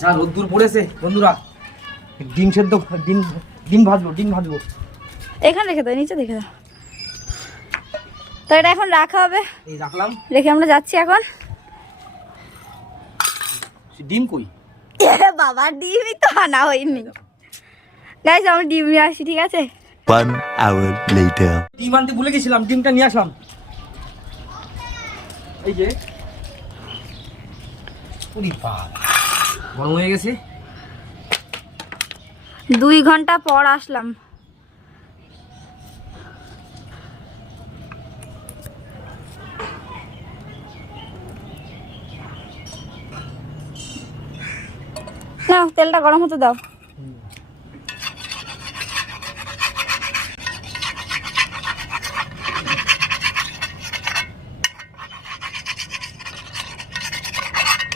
যা রোদ্দুর পড়েছে বন্ধুরা। ডিম সেদ্ধ ডিম ডিম ভাজবো ডিম ভাজবো। এখানে রেখে দাও নিচে রেখে দাও। তো এটা এখন রাখা হবে। এই রাখলাম। রেখে আমরা যাচ্ছি এখন। ডিম কই? এ বাবা ডিমই তো আনা হয়নি। আমরা ডিম নিয়ে আসি ঠিক আছে? One hour later. ডিম আনতে ভুলে গেছিলাম ডিমটা নিয়ে আসলাম। এই যে। বাবা গরম হয়ে গেছে। দুই ঘণ্টা পর আসলাম। না তেলটা গরম হতে দাও।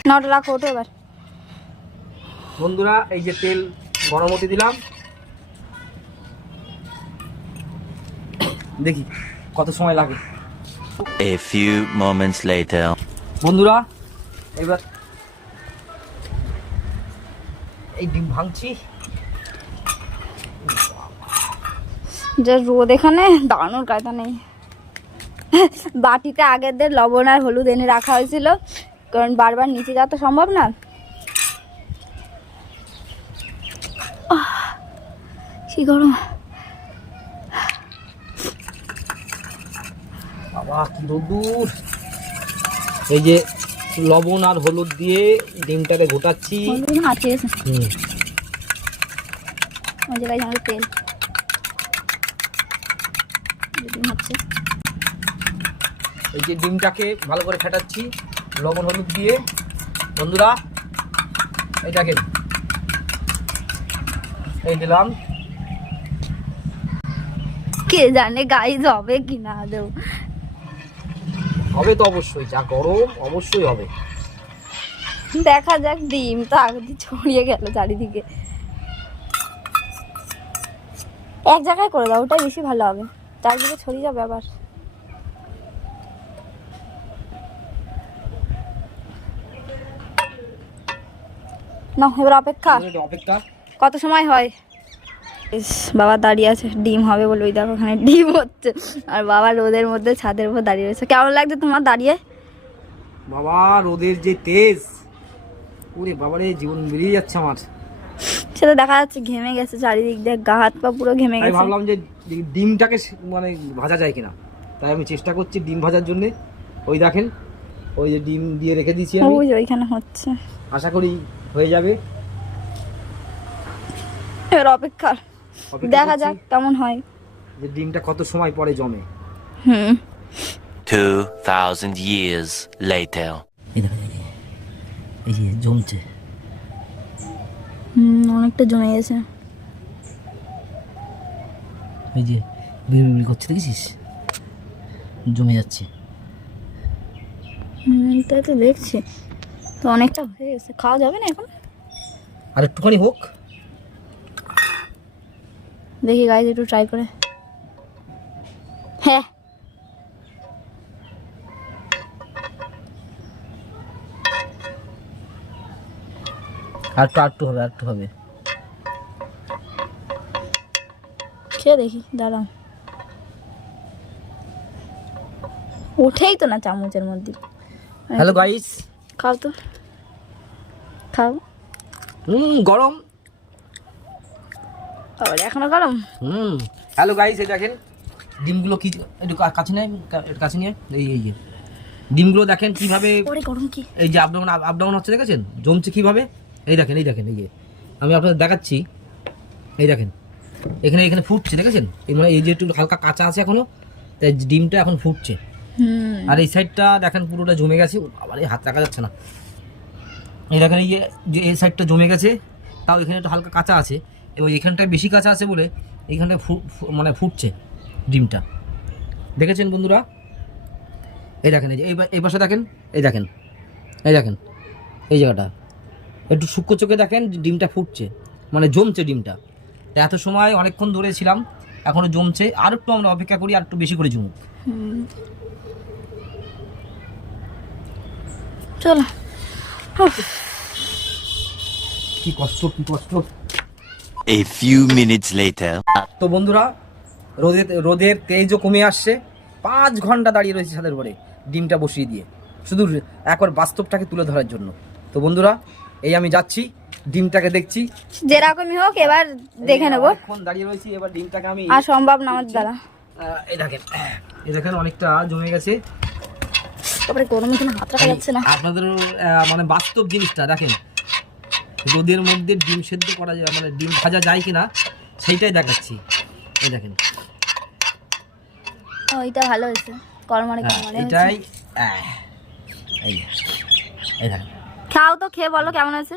নটা রাখো ওটো এবার। বন্ধুরা এই যে তেল গরম হতে দিলাম। দেখি কত সময় লাগে। A few moments later. বন্ধুরা এবার এই ডিম ভাঙছি। যে রোদ এখানে দাঁড়ানোর কায়দা নেই। বাটিতে আগের দের লবণ আর হলুদ এনে রাখা হয়েছিল। কারণ বারবার নিচে যাওয়া তো সম্ভব না। কি গরম? বাবা কি রোদ্দুর। এই যে লবণ আর হলুদ দিয়ে ডিমটাকে আছে। হুম। ওই জায়গায় আমাদের তেল। ডিম হচ্ছে। এই যে ডিমটাকে ভালো করে ফেটাচ্ছি লবণ হলুদ দিয়ে। বন্ধুরা এটাকে এই দিলাম। কে জানে গাইজ হবে কি না দেও হবে তো অবশ্যই যা গরম অবশ্যই হবে। দেখা যাক ডিম তো আগে ছড়িয়ে গেল চারিদিকে। এক জায়গায় করে দাও ওটাই বেশি ভালো হবে। চারিদিকে ছড়িয়ে যাবে আবার। না এবার অপেক্ষা। অপেক্ষা। কত সময় হয়? ইস, বাবা দাঁড়িয়ে আছে ডিম হবে বলে ওই দেখো ওখানে ডিম হচ্ছে। আর বাবা রোদের মধ্যে ছাদের উপর দাঁড়িয়ে রয়েছে। কেমন লাগছে তোমার দাঁড়িয়ে? বাবা রোদের যে তেজ। ওরে বাবারে জীবন বেরিয়ে যাচ্ছে আমার। সেটা দেখা যাচ্ছে ঘেমে গেছে চারিদিক দিয়ে গা হাত পা পুরো ঘেমে গেছে। ভাবলাম যে ডিমটাকে মানে ভাজা যায় কিনা। তাই আমি চেষ্টা করছি ডিম ভাজার জন্য। ওই দেখেন ওই যে ডিম দিয়ে রেখে দিয়েছি আমি। ওই যে ওইখানে হচ্ছে। আশা করি হয়ে যাবে। এবার অপেক্ষা দেখা যাক কেমন হয়। যে ডিমটা কত সময় পরে জমে। হুম। Two thousand years later. এই এই যে এই যে জমছে। হুম অনেকটা জমে গেছে। এই যে বিড়বিড় করছে দেখেছিস? জমে যাচ্ছে। হুম তাই তো দেখছি। তো অনেকটা হয়ে গেছে। খাওয়া যাবে না এখন? আর একটুখানি হোক। দেখি গাইজ একটু ট্রাই করে। হ্যাঁ। আর একটু আর হবে একটু হবে। খেয়ে দেখি দাঁড়াও। ওঠেই তো না চামচের মধ্যে। হ্যালো গাইস খাও তো। খাও। হুম গরম। আবার এখনও গরম? হুম। হ্যালো গাইস এই দেখেন ডিমগুলো কি একটু কাছে নেয় কাছে নিয়ে এই এই ডিমগুলো দেখেন কীভাবে গরম কি? এই যে আপডাউন আপডাউন হচ্ছে দেখেছেন? জমছে কীভাবে? এই দেখেন এই দেখেন এই যে। আমি আপনাদের দেখাচ্ছি এই দেখেন। এখানে এখানে ফুটছে দেখেছেন? এই মানে এই যে একটু হালকা কাঁচা আছে এখনও তাই ডিমটা এখন ফুটছে। আর এই সাইডটা দেখেন পুরোটা জমে গেছে। আবার এই হাত রাখা যাচ্ছে না। এই দেখেন এই যে এই সাইডটা জমে গেছে তাও এখানে একটু হালকা কাঁচা আছে। এবং এখানটায় বেশি কাঁচা আছে বলে এইখানটায় মানে ফুটছে ডিমটা। দেখেছেন বন্ধুরা? এই দেখেন এই যে এই পাশে দেখেন এই দেখেন এই দেখেন এই জায়গাটা। একটু সূক্ষ্ম চোখে দেখেন ডিমটা ফুটছে মানে জমছে ডিমটা। তা এত সময় অনেকক্ষণ ধরে ছিলাম এখনও জমছে। আর একটু আমরা অপেক্ষা করি আর একটু বেশি করে জমুক। চলো। কি কষ্ট কি কষ্ট। A few minutes later. তো বন্ধুরা রোদের রোদের তেজও কমে আসছে। পাঁচ ঘণ্টা দাঁড়িয়ে রয়েছে ছাদের উপরে ডিমটা বসিয়ে দিয়ে। শুধু একবার বাস্তবটাকে তুলে ধরার জন্য। তো বন্ধুরা এই আমি যাচ্ছি ডিমটাকে দেখছি। যেরকমই হোক এবার দেখে নেব। অনেকক্ষণ দাঁড়িয়ে রয়েছি এবার ডিমটাকে আমি আর সম্ভব না আমার দ্বারা। এই দেখেন এই দেখেন অনেকটা জমে গেছে। তারপরে গরমে কোনো হাত রাখা যাচ্ছে না। আপনাদের মানে বাস্তব জিনিসটা দেখেন। রোদের মধ্যে ডিম সেদ্ধ করা যায় মানে ডিম ভাজা যায় কিনা সেইটাই দেখাচ্ছি। এই দেখেন। ও, এইটা ভালো হয়েছে। কলমারে হ্যাঁ এটাই এই এই দেখেন। খাও তো খেয়ে বলো কেমন আছে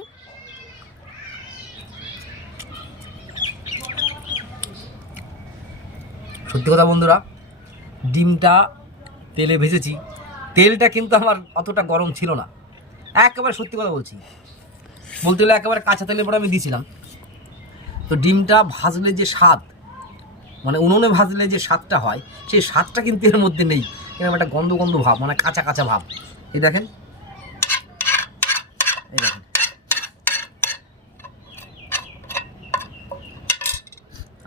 সত্যি কথা বন্ধুরা ডিমটা তেলে ভেজেছি। তেলটা কিন্তু আমার অতটা গরম ছিল না। একেবারে সত্যি কথা বলছি। বলতে গেলে একেবারে কাঁচা তেলের পরে আমি দিয়েছিলাম। তো ডিমটা ভাজলে যে স্বাদ মানে উনুনে ভাজলে যে স্বাদটা হয় সেই স্বাদটা কিন্তু এর মধ্যে নেই। এরকম একটা গন্ধ গন্ধ ভাব মানে কাঁচা কাঁচা ভাব। এই দেখেন। এই দেখেন।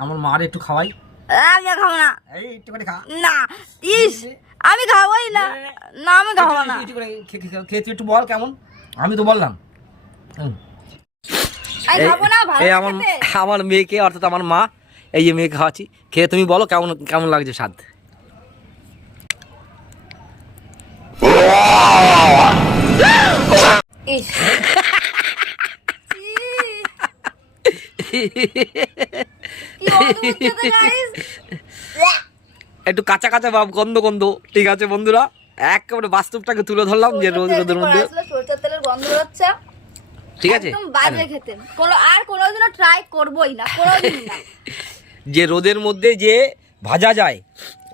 আমার মার একটু খাওয়াই। আমি খাব না? এই একটু করে খা। না ইস আমি খাবোই না। না আমি খাব না। একটু করে খেয়ে বল কেমন? আমি তো বললাম। এই- আমার আমার মেয়েকে অর্থাৎ আমার মা এই যে মেয়েকে খাওয়াচ্ছি। খেয়ে তুমি বলো কেমন কেমন লাগছে স্বাদ। একটু কাঁচা কাঁচা ভাব গন্ধ গন্ধ। ঠিক আছে বন্ধুরা একেবারে বাস্তবটাকে তুলে ধরলাম যে রোদ রোদের মধ্যে। সরষের তেলের গন্ধ হচ্ছে ঠিক আছে? একদম বাজে খেতে। কোনো আর কোনোদিনও ট্রাই করবোই না কোনোদিন না। যে রোদের মধ্যে যে ভাজা যায়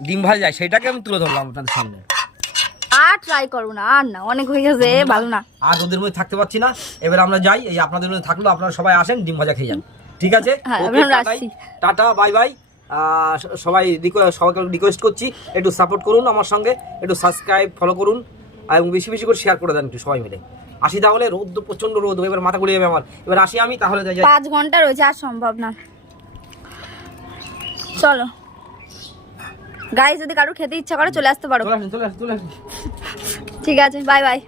ডিম ভাজা যায় সেটাকে আমি তুলে ধরলাম আপনাদের সামনে। আর ট্রাই করব না আর না। অনেক হয়ে গেছে ভালো না। আর রোদের মধ্যে থাকতে পারছি না। এবার আমরা যাই এই আপনাদের মধ্যে থাকল আপনারা সবাই আসেন ডিম ভাজা খেয়ে যান। ঠিক আছে? হ্যাঁ। টাটা বাই বাই সবাই সবাইকে রিকোয়েস্ট করছি একটু সাপোর্ট করুন আমার সঙ্গে একটু সাবস্ক্রাইব ফলো করুন এবং বেশি বেশি করে শেয়ার করে দেন একটু সবাই মিলে। আসি তাহলে রোদ প্রচণ্ড রোদ এবার মাথা ঘুরে যাবে আমার। এবার আসি আমি তাহলে পাঁচ ঘণ্টা রয়েছে আর সম্ভব না। চলো। গাই যদি কারোর খেতে ইচ্ছা করে চলে আসতে পারো। চলে আসুন চলে আসুন চলে আসুন। ঠিক আছে বাই বাই